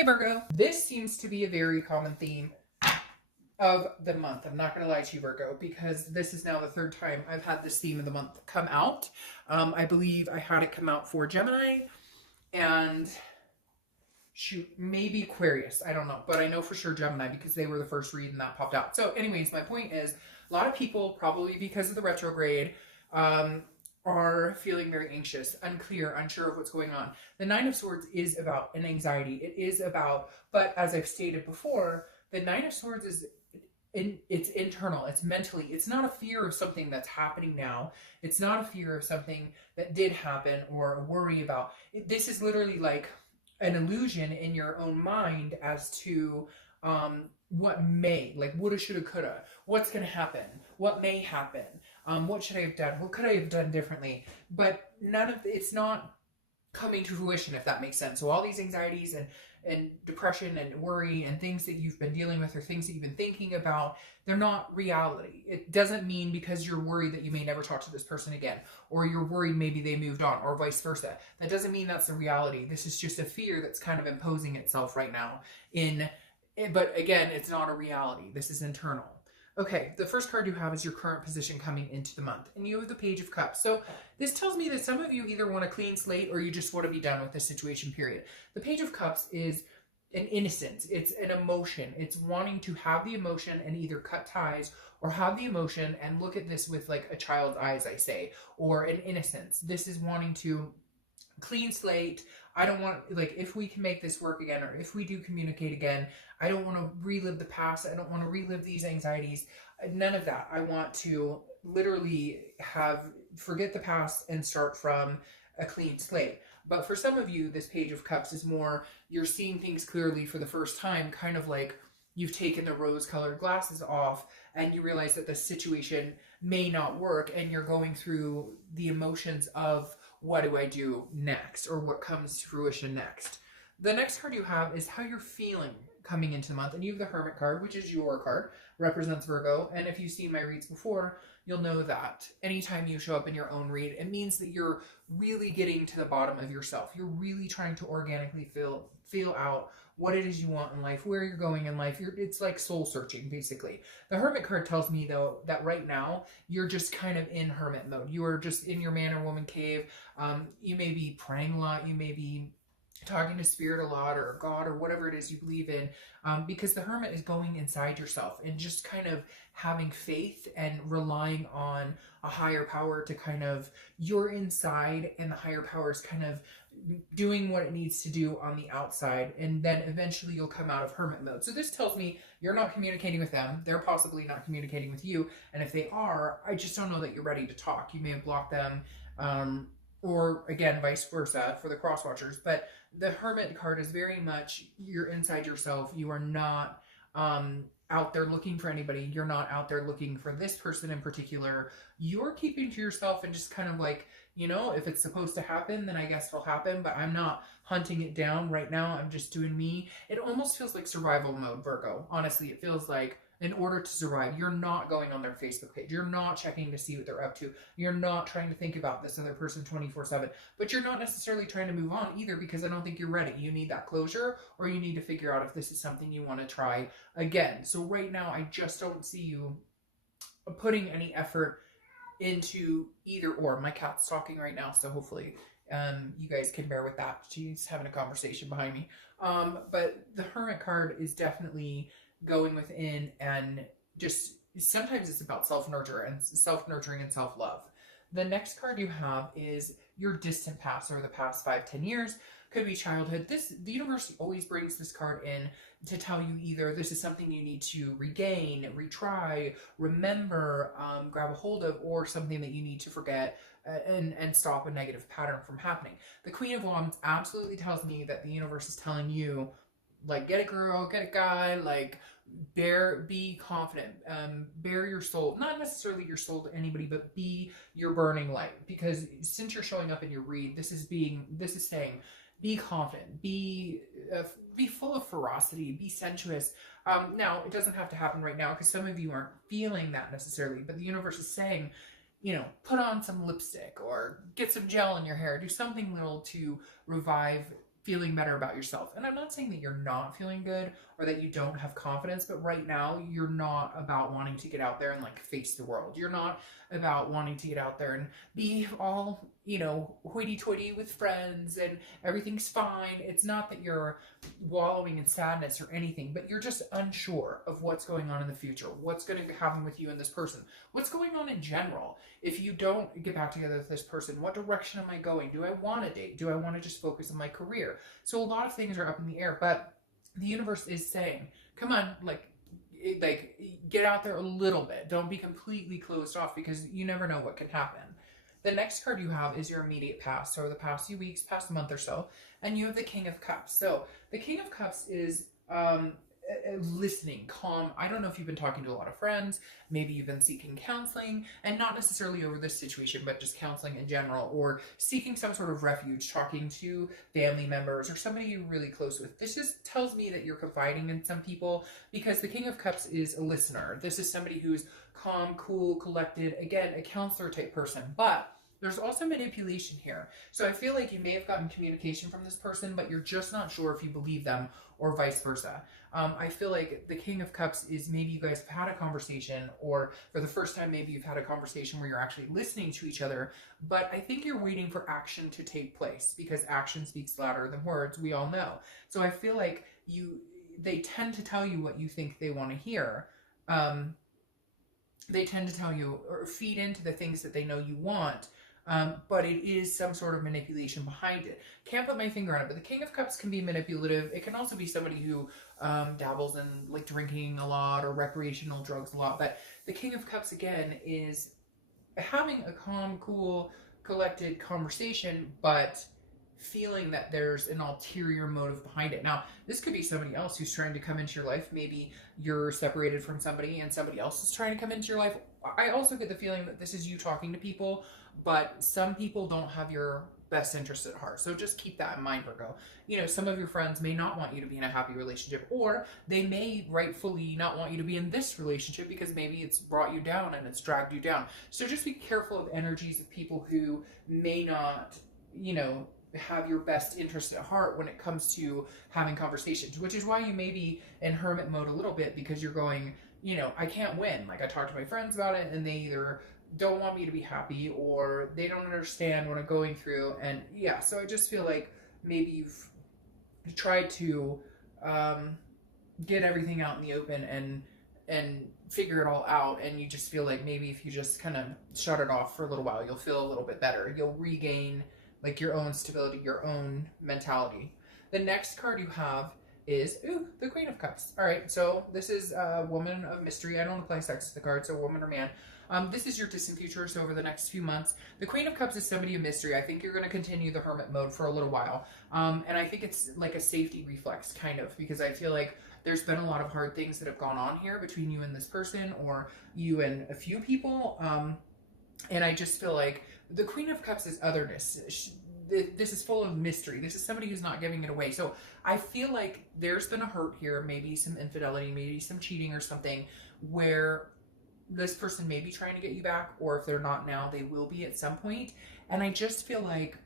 Hey Virgo. This seems to be a very common theme of the month. I'm not going to lie to you, Virgo, because this is now the third time I've had this theme of the month come out. I believe I had it come out for Gemini and shoot, maybe Aquarius. I don't know, but I know for sure Gemini because they were the first read and that popped out. So anyways, my point is a lot of people, probably because of the retrograde, are feeling very anxious, unclear, unsure of what's going on. The Nine of Swords is about an anxiety. It is about, but as I've stated before, the Nine of Swords is it's internal, it's mentally. It's not a fear of something that's happening now. It's not a fear of something that did happen or a worry about. This is literally like an illusion in your own mind as to what may, like woulda, shoulda, coulda, what's going to happen, what may happen, what should I have done, what could I have done differently, but none of it's not coming to fruition, if that makes sense. So all these anxieties and depression and worry and things that you've been dealing with or things that you've been thinking about, they're not reality. It doesn't mean because you're worried that you may never talk to this person again, or you're worried maybe they moved on, or vice versa. That doesn't mean that's the reality. This is just a fear that's kind of imposing itself right now but again, it's not a reality. This is internal. Okay, the first card you have is your current position coming into the month, and you have the Page of Cups. So this tells me that some of you either want a clean slate or you just want to be done with this situation, period. The Page of Cups is an innocence. It's an emotion. It's wanting to have the emotion and either cut ties or have the emotion and look at this with like a child's eyes, I say, or an innocence. This is wanting to clean slate. I don't want, like, if we can make this work again, or if we do communicate again, I don't want to relive the past. I don't want to relive these anxieties. None of that. I want to literally forget the past and start from a clean slate. But for some of you, this Page of Cups is more, you're seeing things clearly for the first time, kind of like you've taken the rose-colored glasses off and you realize that the situation may not work, and you're going through the emotions of, what do I do next, or what comes to fruition next. The next card you have is how you're feeling coming into the month, and you have the Hermit card, which is your card, represents Virgo. And if you've seen my reads before, you'll know that anytime you show up in your own read, it means that you're really getting to the bottom of yourself. You're really trying to organically feel out what it is you want in life, where you're going in life. It's like soul searching, basically. The Hermit card tells me, though, that right now you're just kind of in hermit mode. You are just in your man or woman cave. You may be praying a lot. You may be talking to spirit a lot, or God, or whatever it is you believe in, because the Hermit is going inside yourself and just kind of having faith and relying on a higher power to kind of, you're inside and the higher power is kind of doing what it needs to do on the outside, and then eventually you'll come out of hermit mode. So this tells me you're not communicating with them. They're possibly not communicating with you, and if they are, I just don't know that you're ready to talk. You may have blocked them, or again, vice versa for the cross watchers. But the Hermit card is very much, you're inside yourself. You are not out there looking for anybody. You're not out there looking for this person in particular. You're keeping to yourself and just kind of like, you know, if it's supposed to happen, then I guess it'll happen, but I'm not hunting it down right now. I'm just doing me. It almost feels like survival mode, Virgo. Honestly, it feels like, in order to survive, you're not going on their Facebook page. You're not checking to see what they're up to. You're not trying to think about this other person 24/7. But you're not necessarily trying to move on either, because I don't think you're ready. You need that closure, or you need to figure out if this is something you want to try again. So right now, I just don't see you putting any effort into either or. My cat's talking right now, so hopefully you guys can bear with that. She's having a conversation behind me. But the Hermit card is definitely going within, and just sometimes it's about self-nurturing and self-love. The next card you have is your distant past, or the past 5-10 years. Could be childhood. The universe always brings this card in to tell you either this is something you need to regain, retry, remember, grab a hold of, or something that you need to forget and stop a negative pattern from happening. The Queen of Wands absolutely tells me that the universe is telling you, like, get a girl, get a guy, like, be confident, bare your soul, not necessarily your soul to anybody, but be your burning light. Because since you're showing up in your read, this is saying, be confident, be full of ferocity, be sensuous. Now, it doesn't have to happen right now, because some of you aren't feeling that necessarily, but the universe is saying, you know, put on some lipstick or get some gel in your hair, do something little to revive feeling better about yourself. And I'm not saying that you're not feeling good or that you don't have confidence, but right now you're not about wanting to get out there and like face the world. You're not about wanting to get out there and be all, you know, hoity-toity with friends and everything's fine. It's not that you're wallowing in sadness or anything, but you're just unsure of what's going on in the future, what's going to happen with you and this person, what's going on in general. If you don't get back together with this person, what direction am I going? Do I want to date? Do I want to just focus on my career? So a lot of things are up in the air, but the universe is saying, come on, like get out there a little bit. Don't be completely closed off, because you never know what can happen. The next card you have is your immediate past, so the past few weeks, past month or so, and you have the King of Cups. So the King of Cups is listening, calm. I don't know if you've been talking to a lot of friends, maybe you've been seeking counseling, and not necessarily over this situation, but just counseling in general, or seeking some sort of refuge, talking to family members or somebody you're really close with. This just tells me that you're confiding in some people, because the King of Cups is a listener. This is somebody who's calm, cool, collected, again, a counselor type person, but there's also manipulation here. So I feel like you may have gotten communication from this person, but you're just not sure if you believe them, or vice versa. I feel like the King of Cups is maybe you guys have had a conversation, or for the first time, maybe you've had a conversation where you're actually listening to each other, but I think you're waiting for action to take place, because action speaks louder than words, we all know. So I feel like they tend to tell you what you think they want to hear. They tend to tell you or feed into the things that they know you want. But it is some sort of manipulation behind it. Can't put my finger on it, but the King of Cups can be manipulative. It can also be somebody who dabbles in like drinking a lot or recreational drugs a lot. But the King of Cups, again, is having a calm, cool, collected conversation, but feeling that there's an ulterior motive behind it. Now, this could be somebody else who's trying to come into your life. Maybe you're separated from somebody and somebody else is trying to come into your life. I also get the feeling that this is you talking to people, but some people don't have your best interest at heart. So just keep that in mind, Virgo. You know, some of your friends may not want you to be in a happy relationship, or they may rightfully not want you to be in this relationship because maybe it's brought you down and it's dragged you down. So just be careful of energies of people who may not, you know, have your best interest at heart when it comes to having conversations, which is why you may be in hermit mode a little bit, because you're going, you know, I can't win. Like, I talk to my friends about it and they either don't want me to be happy or they don't understand what I'm going through. And yeah, so I just feel like maybe you've tried to get everything out in the open and figure it all out, and you just feel like maybe if you just kind of shut it off for a little while, you'll feel a little bit better. You'll regain like your own stability, your own mentality. The next card you have is, the Queen of Cups. All right, so this is a woman of mystery. I don't apply sex to the card, so woman or man. This is your distant future, so over the next few months. The Queen of Cups is somebody of mystery. I think you're going to continue the hermit mode for a little while. And I think it's like a safety reflex, kind of, because I feel like there's been a lot of hard things that have gone on here between you and this person, or you and a few people. And I just feel like the Queen of Cups is otherness. This is full of mystery. This is somebody who's not giving it away. So I feel like there's been a hurt here, maybe some infidelity, maybe some cheating or something, where this person may be trying to get you back, or if they're not now, they will be at some point. And I just feel like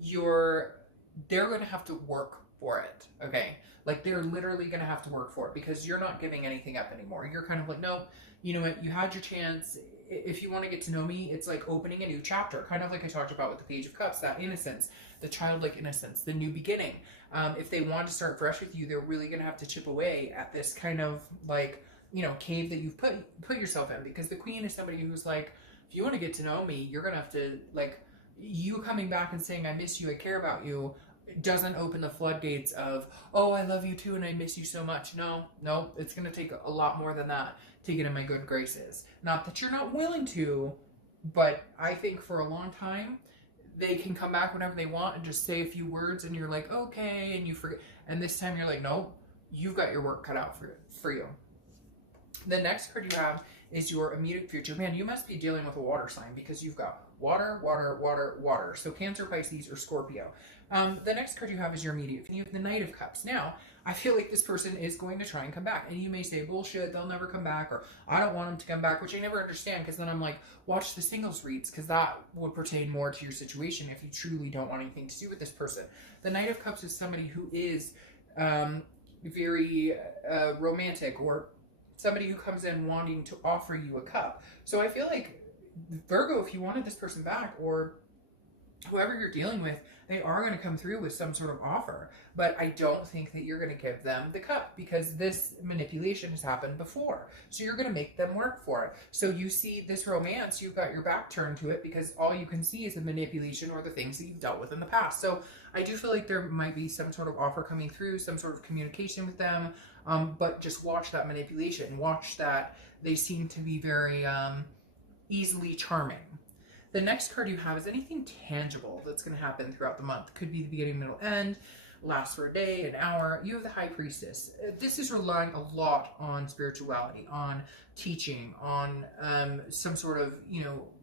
they're going to have to work for it, okay? Like, they're literally going to have to work for it, because you're not giving anything up anymore. You're kind of like, no, you know what, you had your chance. If you want to get to know me, it's like opening a new chapter, kind of like I talked about with the Page of Cups, that innocence, the childlike innocence, the new beginning. If they want to start fresh with you, they're really going to have to chip away at this kind of like, you know, cave that you've put yourself in, because the Queen is somebody who's like, if you want to get to know me, you're going to have to, like, you coming back and saying, I miss you, I care about you, doesn't open the floodgates of, oh, I love you too and I miss you so much. No, it's going to take a lot more than that to get in my good graces. Not that you're not willing to, but I think for a long time, they can come back whenever they want and just say a few words and you're like, okay, and you forget. And this time you're like, no, you've got your work cut out for you. The next card you have is your immediate future. Man, you must be dealing with a water sign, because you've got Water, water, water, water. So Cancer, Pisces, or Scorpio. The next card you have is your immediate. You have the Knight of Cups. Now, I feel like this person is going to try and come back. And you may say, bullshit, they'll never come back. Or I don't want them to come back, which I never understand. Because then I'm like, watch the singles reads. Because that would pertain more to your situation if you truly don't want anything to do with this person. The Knight of Cups is somebody who is very romantic, or somebody who comes in wanting to offer you a cup. So I feel like Virgo, if you wanted this person back, or whoever you're dealing with, they are going to come through with some sort of offer. But I don't think that you're going to give them the cup, because this manipulation has happened before. So you're going to make them work for it. So you see this romance, you've got your back turned to it, because all you can see is the manipulation or the things that you've dealt with in the past. So I do feel like there might be some sort of offer coming through, some sort of communication with them. But just watch that manipulation. Watch that they seem to be very easily charming. The next card you have is anything tangible that's going to happen throughout the month. Could be the beginning, middle, end, last for a day, an hour. You have the High Priestess. This is relying a lot on spirituality, on teaching, on some sort of,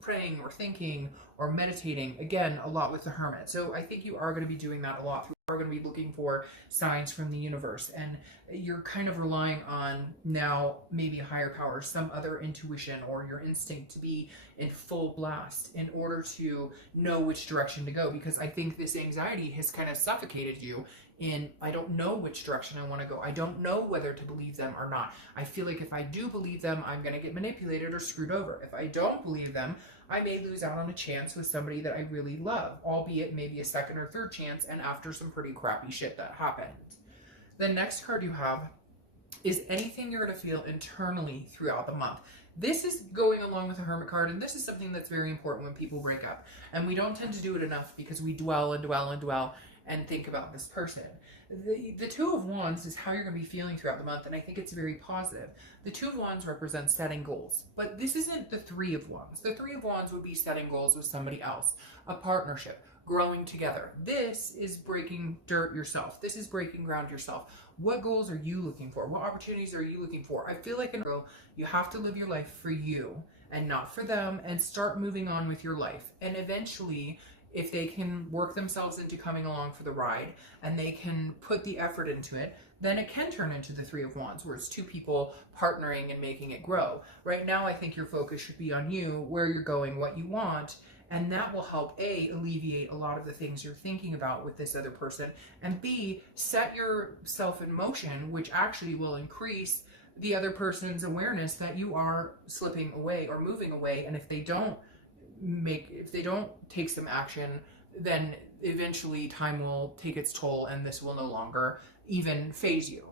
praying or thinking or meditating. Again, a lot with the Hermit. So I think you are going to be doing that a lot. You are going to be looking for signs from the universe. And you're kind of relying on now maybe a higher power, some other intuition or your instinct to be in full blast in order to know which direction to go. Because I think this anxiety has kind of suffocated you in, I don't know which direction I want to go. I don't know whether to believe them or not. I feel like if I do believe them, I'm going to get manipulated or screwed over. If I don't believe them, I may lose out on a chance with somebody that I really love, albeit maybe a second or third chance, and after some pretty crappy shit that happened. The next card you have is anything you're going to feel internally throughout the month. This is going along with the Hermit card, and this is something that's very important when people break up. And we don't tend to do it enough because we dwell and dwell and dwell and think about this person. The Two of Wands is how you're going to be feeling throughout the month, and I think it's very positive. The Two of Wands represents setting goals, but this isn't the Three of Wands. The Three of Wands would be setting goals with somebody else, a partnership, growing together. This is breaking dirt yourself. This is breaking ground yourself. What goals are you looking for? What opportunities are you looking for? I feel like in Virgo, you have to live your life for you and not for them, and start moving on with your life. And eventually, if they can work themselves into coming along for the ride and they can put the effort into it, then it can turn into the Three of Wands, where it's two people partnering and making it grow. Right now, I think your focus should be on you, where you're going, what you want, and that will help A, alleviate a lot of the things you're thinking about with this other person, and B, set yourself in motion, which actually will increase the other person's awareness that you are slipping away or moving away. And if they don't take some action, then eventually time will take its toll and this will no longer even phase you.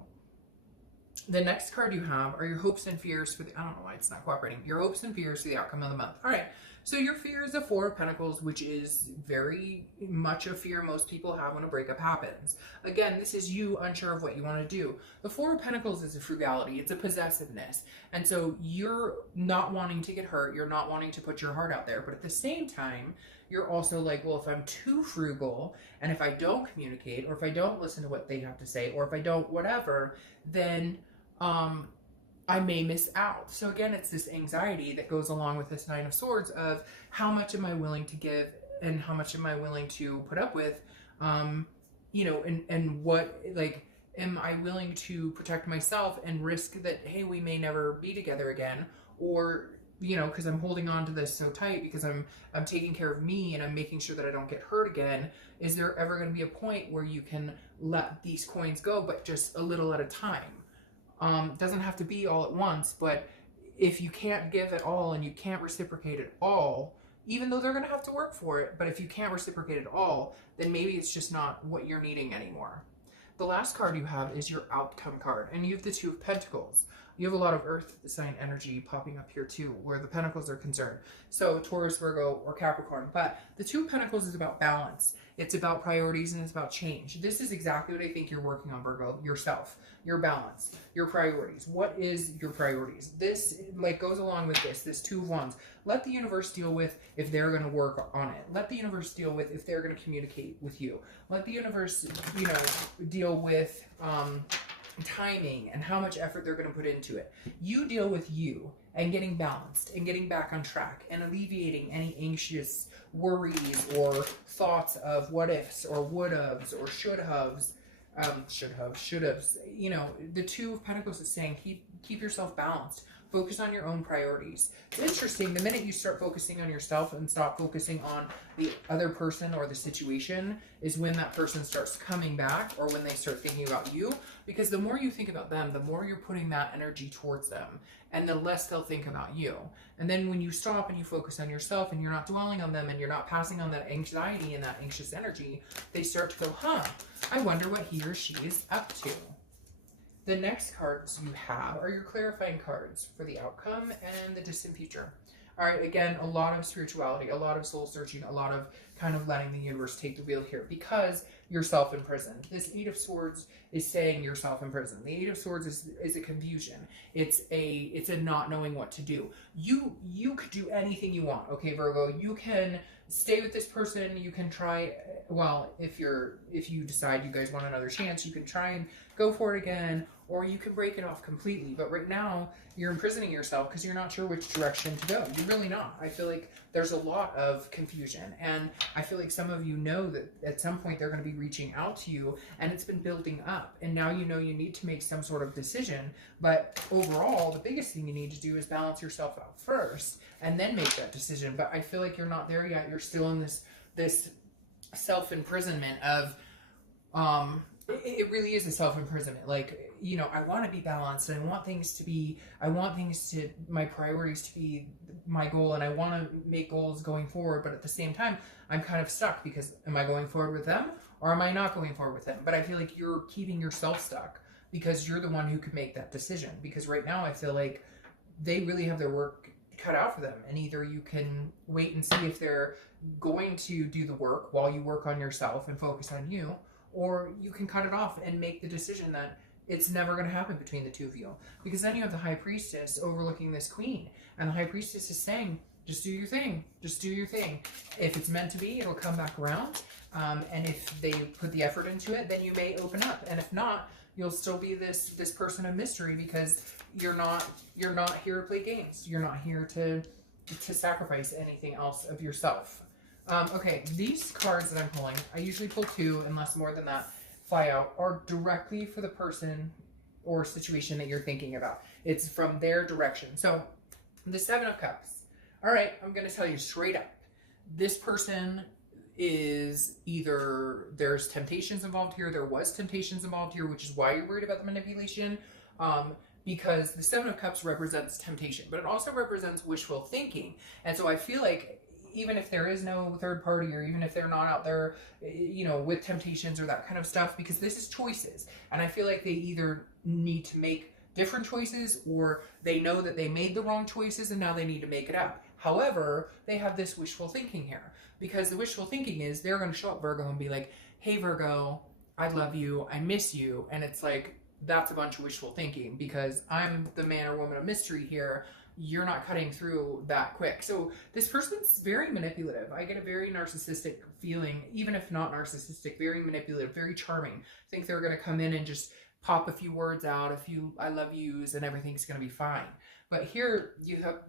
The next card you have are your hopes and fears for the, I don't know why it's not cooperating, your hopes and fears for the outcome of the month. All right, so your fear is a Four of Pentacles, which is very much a fear most people have when a breakup happens. Again, this is you unsure of what you want to do. The Four of Pentacles is a frugality, it's a possessiveness. And so you're not wanting to get hurt, you're not wanting to put your heart out there, but at the same time, you're also like, well, if I'm too frugal, and if I don't communicate, or if I don't listen to what they have to say, or if I don't whatever, then I may miss out. So again, it's this anxiety that goes along with this Nine of Swords of how much am I willing to give and how much am I willing to put up with, and what, like, am I willing to protect myself and risk that, hey, we may never be together again, or, because I'm holding on to this so tight because I'm taking care of me and I'm making sure that I don't get hurt again. Is there ever going to be a point where you can let these coins go, but just a little at a time? Doesn't have to be all at once, but if you can't give at all and you can't reciprocate at all, even though they're going to have to work for it, but if you can't reciprocate at all, then maybe it's just not what you're needing anymore. The last card you have is your outcome card, and you have the Two of Pentacles. You have a lot of earth sign energy popping up here too, where the Pentacles are concerned. So Taurus, Virgo, or Capricorn. But the Two of Pentacles is about balance. It's about priorities and it's about change. This is exactly what I think you're working on, Virgo. Yourself, your balance, your priorities. What is your priorities? This goes along with this Two of Wands. Let the universe deal with if they're going to work on it. Let the universe deal with if they're going to communicate with you. Let the universe, deal with timing and how much effort they're going to put into it. You deal with you and getting balanced and getting back on track and alleviating any anxious worries or thoughts of what ifs or would haves or should haves. You know, the Two of Pentacles is saying keep yourself balanced. Focus on your own priorities. It's interesting, the minute you start focusing on yourself and stop focusing on the other person or the situation is when that person starts coming back, or when they start thinking about you. Because the more you think about them, the more you're putting that energy towards them, and the less they'll think about you. And then when you stop and you focus on yourself and you're not dwelling on them and you're not passing on that anxiety and that anxious energy, they start to go, huh, I wonder what he or she is up to. The next cards you have are your clarifying cards for the outcome and the distant future. All right, again, a lot of spirituality, a lot of soul searching, a lot of kind of letting the universe take the wheel here, because you're self-imprisoned. This Eight of Swords is saying you're self-imprisoned. The Eight of Swords is a confusion. It's a not knowing what to do. You could do anything you want, okay, Virgo? You can stay with this person. You can try, well, if you decide you guys want another chance, you can try and go for it again, or you can break it off completely. But right now, you're imprisoning yourself because you're not sure which direction to go. You're really not. I feel like there's a lot of confusion, and I feel like some of you know that at some point they're going to be reaching out to you, and it's been building up, and now you know you need to make some sort of decision. But overall, the biggest thing you need to do is balance yourself out first and then make that decision. But I feel like you're not there yet. You're still in this self-imprisonment of it really is a self-imprisonment. Like, you know, I want to be balanced, and I want my priorities to be my goal, and I want to make goals going forward. But at the same time, I'm kind of stuck, because am I going forward with them or am I not going forward with them? But I feel like you're keeping yourself stuck because you're the one who can make that decision. Because right now I feel like they really have their work cut out for them, and either you can wait and see if they're going to do the work while you work on yourself and focus on you, or you can cut it off and make the decision that it's never going to happen between the two of you. Because then you have the High Priestess overlooking this Queen, and the High Priestess is saying, just do your thing. Just do your thing. If it's meant to be, it'll come back around. And if they put the effort into it, then you may open up. And if not, you'll still be this person of mystery, because you're not here to play games. You're not here to sacrifice anything else of yourself. Okay, these cards that I'm pulling, I usually pull two unless more than that fly out, are directly for the person or situation that you're thinking about. It's from their direction. So the Seven of Cups. All right, I'm going to tell you straight up. This person is either there's temptations involved here. There was temptations involved here, which is why you're worried about the manipulation. Because the Seven of Cups represents temptation, but it also represents wishful thinking. And so I feel like even if there is no third party, or even if they're not out there, you know, with temptations or that kind of stuff, because this is choices. And I feel like they either need to make different choices, or they know that they made the wrong choices and now they need to make it up. However, they have this wishful thinking here, because the wishful thinking is they're going to show up, Virgo, and be like, hey, Virgo, I love you. I miss you. And it's like, that's a bunch of wishful thinking, because I'm the man or woman of mystery here. You're not cutting through that quick. So this person's very manipulative. I get a very narcissistic feeling, even if not narcissistic, very manipulative, very charming. I think they're going to come in and just pop a few words out, a few I love yous, and everything's going to be fine. But here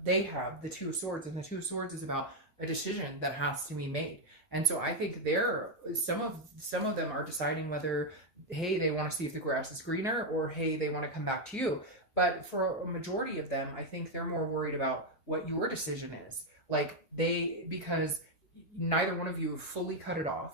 they have the Two of Swords, and the Two of Swords is about a decision that has to be made. And so I think some of them are deciding whether, hey, they want to see if the grass is greener, or hey, they want to come back to you. But for a majority of them, I think they're more worried about what your decision is. Like because neither one of you have fully cut it off.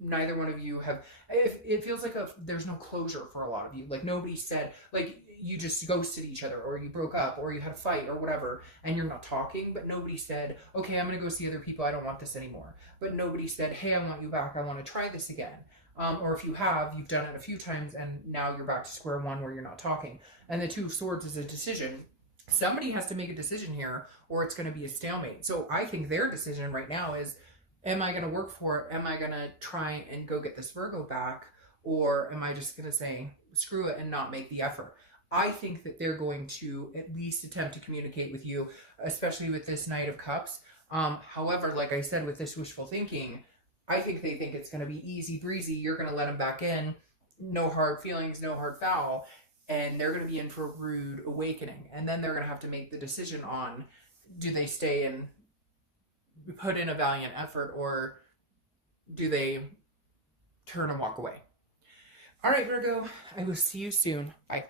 Neither one of you have, it feels like there's no closure for a lot of you. Like nobody said, like you just ghosted each other, or you broke up, or you had a fight or whatever, and you're not talking, but nobody said, okay, I'm going to go see other people. I don't want this anymore. But nobody said, hey, I want you back. I want to try this again. Or if you have, you've done it a few times and now you're back to square one where you're not talking. And the Two of Swords is a decision. Somebody has to make a decision here, or it's going to be a stalemate. So I think their decision right now is, am I going to work for it? Am I going to try and go get this Virgo back? Or am I just going to say, screw it, and not make the effort? I think that they're going to at least attempt to communicate with you, especially with this Knight of Cups. However, like I said, with this wishful thinking, I think they think it's going to be easy breezy. You're going to let them back in. No hard feelings, no hard foul. and they're going to be in for a rude awakening. And then they're going to have to make the decision on, do they stay and put in a valiant effort, or do they turn and walk away? All right, Virgo, I will see you soon. Bye.